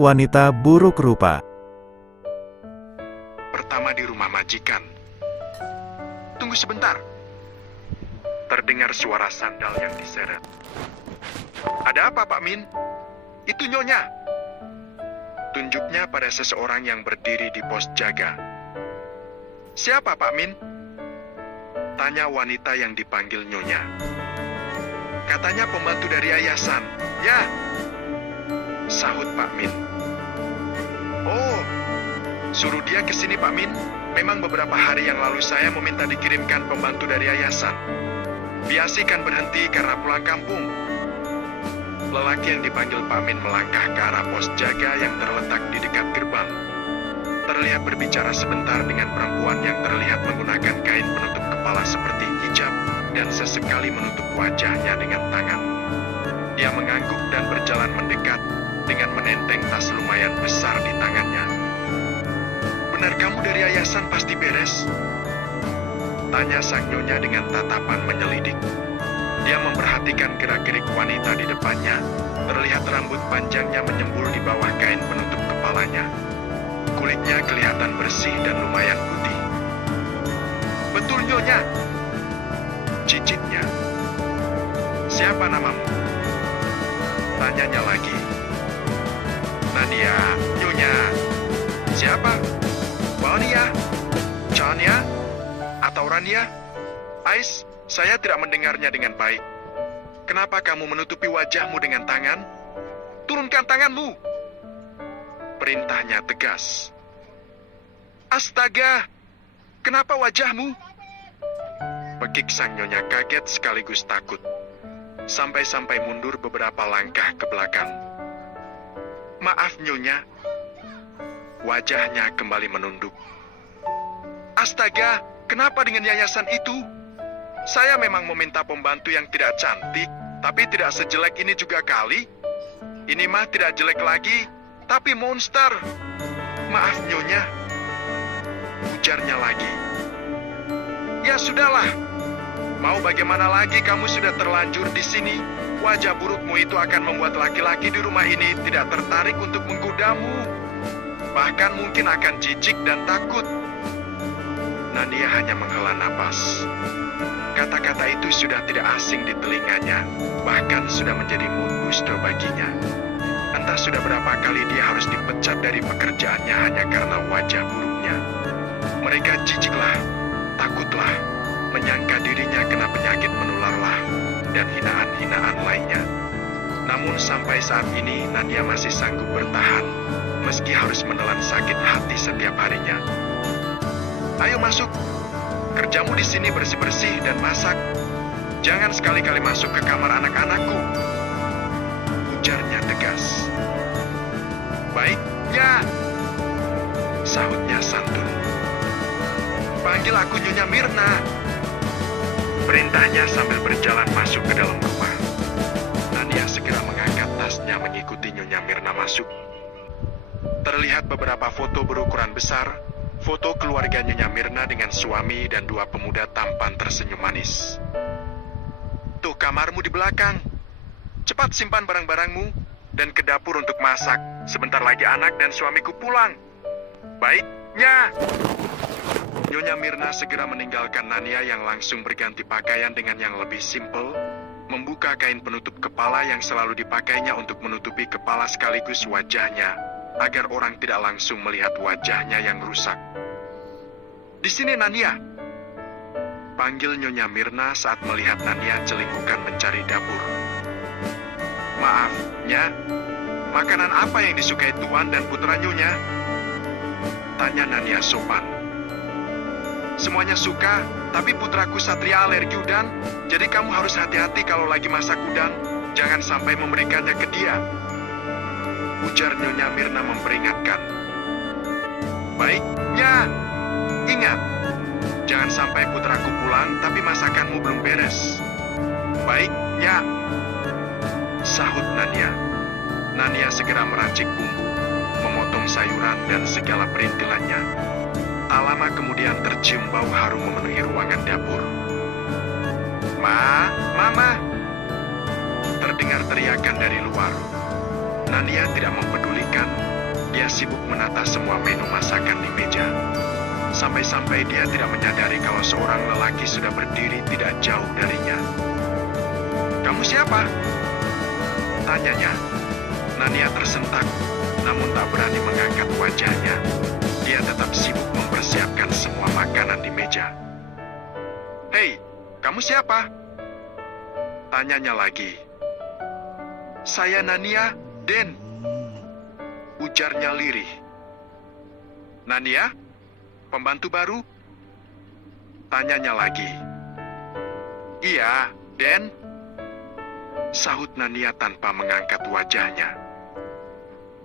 Wanita buruk rupa. Pertama di rumah majikan. Tunggu sebentar. Terdengar suara sandal yang diseret. Ada apa, Pak Min? Itu Nyonya. Tunjuknya pada seseorang yang berdiri di pos jaga. Siapa, Pak Min? Tanya wanita yang dipanggil Nyonya. Katanya pembantu dari yayasan. Ya, sahut Pak Min. Oh, suruh dia ke sini, Pak Min. Memang beberapa hari yang lalu saya meminta dikirimkan pembantu dari yayasan. Biasikan berhenti karena pulang kampung. Lelaki yang dipanggil Pak Min melangkah ke arah pos jaga yang terletak di dekat gerbang. Terlihat berbicara sebentar dengan perempuan yang terlihat menggunakan kain penutup kepala seperti hijab dan sesekali menutup wajahnya dengan tangan. Dia mengangguk dan berjalan mendekat dengan menenteng tas lumayan besar di tangannya. Benar kamu dari yayasan pasti beres? Tanya sang Nyonya dengan tatapan menyelidik. Dia memperhatikan gerak-gerik wanita di depannya. Terlihat rambut panjangnya menyembul di bawah kain penutup kepalanya. Kulitnya kelihatan bersih dan lumayan putih. Betul, Nyonya. Cicitnya. Siapa namamu? Tanyanya lagi. Nadia, Nyonya. Siapa? Wania? Chania? Atau Rania? Ais, saya tidak mendengarnya dengan baik. Kenapa kamu menutupi wajahmu dengan tangan? Turunkan tanganmu. Perintahnya tegas. Astaga, kenapa wajahmu? Pekik sang Nyonya kaget sekaligus takut. Sampai-sampai mundur beberapa langkah ke belakang. Maaf, Nyonya. Wajahnya kembali menunduk. Astaga, kenapa dengan yayasan itu? Saya memang meminta pembantu yang tidak cantik, tapi tidak sejelek ini juga kali. Ini mah tidak jelek lagi, tapi monster. Maaf, Nyonya. Ujarnya lagi. Ya sudahlah. Mau bagaimana lagi, kamu sudah terlanjur di sini. Wajah burukmu itu akan membuat laki-laki di rumah ini tidak tertarik untuk menggodamu. Bahkan mungkin akan jijik dan takut. Nadia hanya menghela napas. Kata-kata itu sudah tidak asing di telinganya. Bahkan sudah menjadi mood booster baginya. Entah sudah berapa kali dia harus dipecat dari pekerjaannya hanya karena wajah buruknya. Mereka jijiklah, takutlah, menyangka dirinya kena penyakit menularlah, dan hinaan-hinaan lainnya. Namun sampai saat ini Nadia masih sanggup bertahan, meski harus menelan sakit hati setiap harinya. Ayo masuk, kerjamu di sini bersih-bersih dan masak. Jangan sekali-kali masuk ke kamar anak-anakku. Ujarnya tegas. Baik, ya. Sahutnya santun. Panggil aku Nyonya Mirna. Perintahnya sambil berjalan masuk ke dalam rumah. Nadia segera mengangkat tasnya mengikuti Nyonya Mirna masuk. Terlihat beberapa foto berukuran besar, foto keluarga Nyonya Mirna dengan suami dan dua pemuda tampan tersenyum manis. Tuh kamarmu di belakang. Cepat simpan barang-barangmu dan ke dapur untuk masak. Sebentar lagi anak dan suamiku pulang. Baiknya. Nyonya Mirna segera meninggalkan Nania yang langsung berganti pakaian dengan yang lebih simpel, membuka kain penutup kepala yang selalu dipakainya untuk menutupi kepala sekaligus wajahnya, agar orang tidak langsung melihat wajahnya yang rusak. Di sini Nania. Panggil Nyonya Mirna saat melihat Nania celingkukan mencari dapur. Maaf, Nya. Makanan apa yang disukai Tuan dan putra Nyonya? Tanya Nania sopan. Semuanya suka, tapi putraku Satria alergi udang, jadi kamu harus hati-hati kalau lagi masak udang. Jangan sampai memberikannya ke dia. Ujar Nyonya Mirna memperingatkan. Baiknya, ingat, jangan sampai putraku pulang, tapi masakanmu belum beres. Baiknya, sahut Nania. Nania segera meracik bumbu, memotong sayuran dan segala perintilannya. Tak lama kemudian tercium bau harum memenuhi ruangan dapur. Mama, terdengar teriakan dari luar. Nania tidak mempedulikan. Dia sibuk menata semua menu masakan di meja. Sampai-sampai dia tidak menyadari kalau seorang lelaki sudah berdiri tidak jauh darinya. "Kamu siapa?" tanyanya. Nania tersentak, namun tak berani mengangkat wajahnya. Dia tetap sibuk mempersiapkan semua makanan di meja. "Hei, kamu siapa?" tanyanya lagi. "Saya Nania, Den," ujarnya lirih. "Nania? Pembantu baru?" tanyanya lagi. "Iya, Den," sahut Nania tanpa mengangkat wajahnya.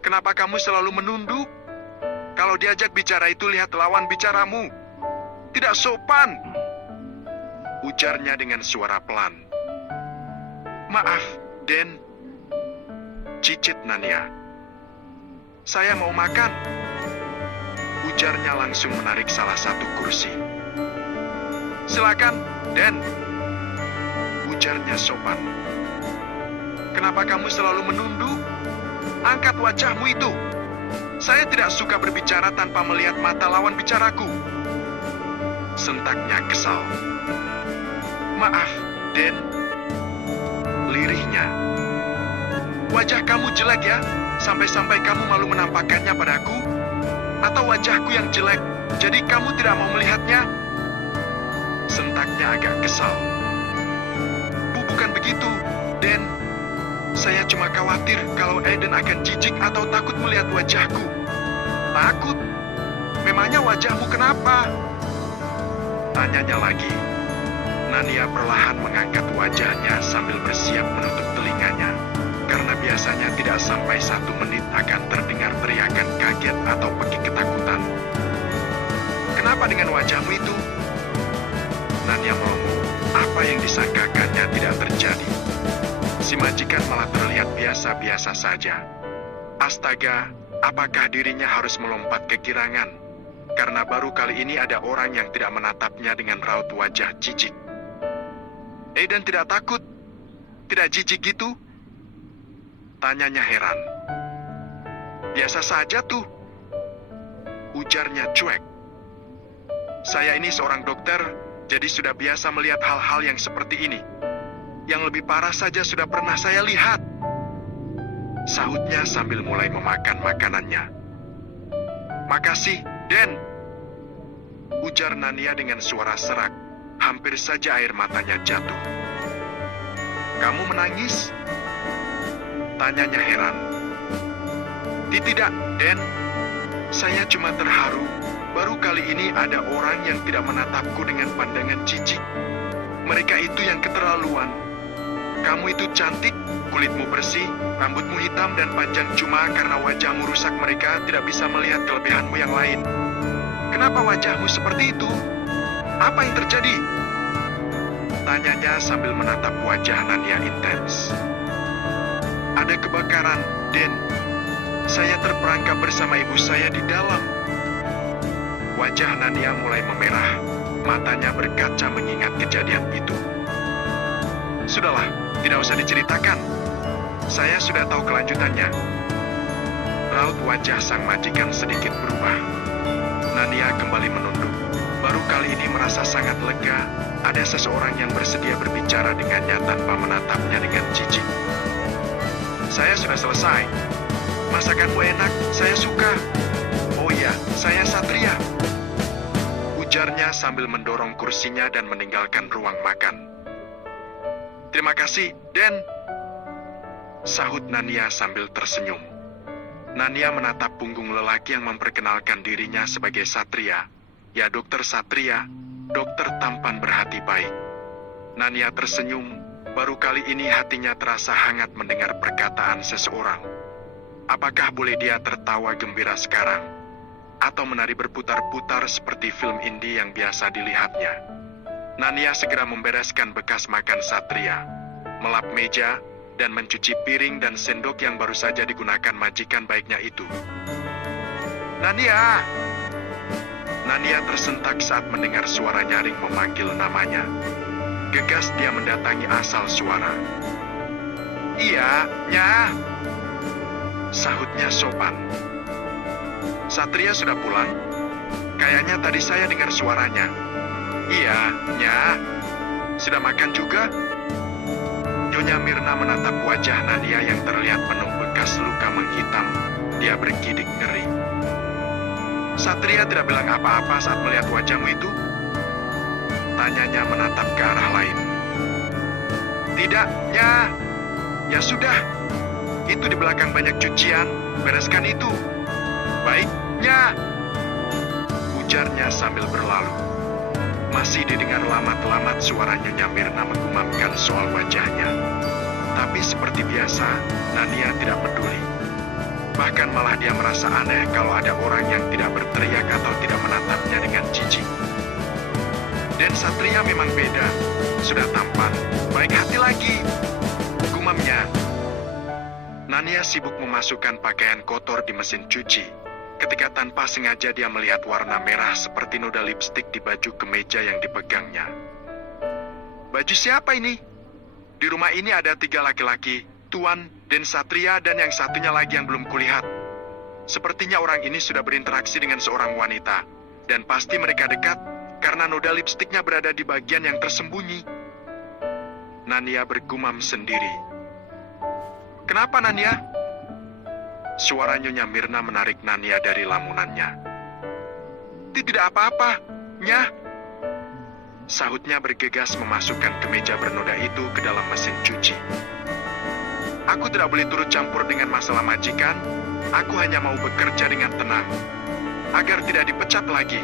"Kenapa kamu selalu menunduk? Kalau diajak bicara itu lihat lawan bicaramu. Tidak sopan," ujarnya dengan suara pelan. "Maaf, Den," cicit Nania. "Saya mau makan," ujarnya langsung menarik salah satu kursi. "Silakan, Den," ujarnya sopan. "Kenapa kamu selalu menunduk? Angkat wajahmu itu. Saya tidak suka berbicara tanpa melihat mata lawan bicaraku," sentaknya kesal. "Maaf, Den," lirihnya. "Wajah kamu jelek ya, sampai-sampai kamu malu menampakkannya padaku? Atau wajahku yang jelek, jadi kamu tidak mau melihatnya?" Sentaknya agak kesal. Bukan begitu, Den. Saya cuma khawatir kalau Eden akan jijik atau takut melihat wajahku." "Takut? Memangnya wajahmu kenapa?" tanyanya lagi. Nania perlahan mengangkat wajahnya sambil bersiap menutup telinganya. Karena biasanya tidak sampai 1 menit akan terdengar teriakan kaget atau pekik ketakutan. "Kenapa dengan wajahmu itu?" Nania melongo. Apa yang disangkakannya tidak terjadi. Si majikan malah terlihat biasa-biasa saja. Astaga, apakah dirinya harus melompat ke girangan? Karena baru kali ini ada orang yang tidak menatapnya dengan raut wajah jijik. "Eden tidak takut? Tidak jijik gitu?" tanyanya heran. "Biasa saja tuh," ujarnya cuek. "Saya ini seorang dokter, jadi sudah biasa melihat hal-hal yang seperti ini. Yang lebih parah saja sudah pernah saya lihat," sahutnya sambil mulai memakan makanannya. "Makasih, Den," ujar Nania dengan suara serak. Hampir saja air matanya jatuh. "Kamu menangis?" tanyanya heran. "Tidak, Den. Saya cuma terharu. Baru kali ini ada orang yang tidak menatapku dengan pandangan jijik. Mereka itu yang keterlaluan. Kamu itu cantik, kulitmu bersih, rambutmu hitam dan panjang, cuma karena wajahmu rusak mereka tidak bisa melihat kelebihanmu yang lain. Kenapa wajahmu seperti itu? Apa yang terjadi?" tanyanya sambil menatap wajah Nania intens. "Ada kebakaran, Den. Saya terperangkap bersama ibu saya di dalam." Wajah Nania mulai memerah. Matanya berkaca mengingat kejadian itu. "Sudahlah, tidak usah diceritakan. Saya sudah tahu kelanjutannya." Raut wajah sang majikan sedikit berubah. Nania kembali menunduk. Baru kali ini merasa sangat lega. Ada seseorang yang bersedia berbicara dengannya tanpa menatapnya dengan jijik. "Saya sudah selesai. Masakanmu enak, saya suka. Oh iya, saya Satria," ujarnya sambil mendorong kursinya dan meninggalkan ruang makan. "Terima kasih, Den," sahut Nania sambil tersenyum. Nania menatap punggung lelaki yang memperkenalkan dirinya sebagai Satria. Ya, Dokter Satria, dokter tampan berhati baik. Nania tersenyum. Baru kali ini hatinya terasa hangat mendengar perkataan seseorang. Apakah boleh dia tertawa gembira sekarang? Atau menari berputar-putar seperti film indie yang biasa dilihatnya? Nania segera membereskan bekas makan Satria, melap meja, dan mencuci piring dan sendok yang baru saja digunakan majikan baiknya itu. "Nania!" Nania tersentak saat mendengar suara nyaring memanggil namanya. Gegas dia mendatangi asal suara. "Iya, Nya," Sahutnya sopan. Satria sudah pulang? Kayaknya tadi saya dengar suaranya. Iya, Nya. Sudah makan juga? Nyonya Mirna menatap wajah Nadia yang terlihat penuh bekas luka menghitam. Dia bergidik ngeri. Satria tidak bilang apa-apa saat melihat wajahmu itu? Tanyanya menatap ke arah lain. Tidak, Nya. Ya sudah. Itu di belakang banyak cucian. Bereskan itu. Baik, Nya. Ujarnya sambil berlalu. Masih didengar lamat-lamat suara Nyonya Mirna menggumamkan soal wajahnya. Tapi seperti biasa, Nania tidak peduli. Bahkan malah dia merasa aneh kalau ada orang yang tidak berteriak atau tidak menatapnya dengan jijik. Dan Satria memang beda. Sudah tampan, baik hati lagi. Gumamnya. Nania sibuk memasukkan pakaian kotor di mesin cuci. Ketika tanpa sengaja dia melihat warna merah seperti noda lipstik di baju kemeja yang dipegangnya. Baju siapa ini? Di rumah ini ada 3 laki-laki, Tuan, dan Satria, dan yang satunya lagi yang belum kulihat. Sepertinya orang ini sudah berinteraksi dengan seorang wanita. Dan pasti mereka dekat, karena noda lipstiknya berada di bagian yang tersembunyi. Nania bergumam sendiri. Kenapa, Nania? Suara Nyonya Mirna menarik Nania dari lamunannya. Tidak apa-apa, Nya. Sahutnya bergegas memasukkan kemeja bernoda itu ke dalam mesin cuci. Aku tidak boleh turut campur dengan masalah majikan. Aku hanya mau bekerja dengan tenang, agar tidak dipecat lagi.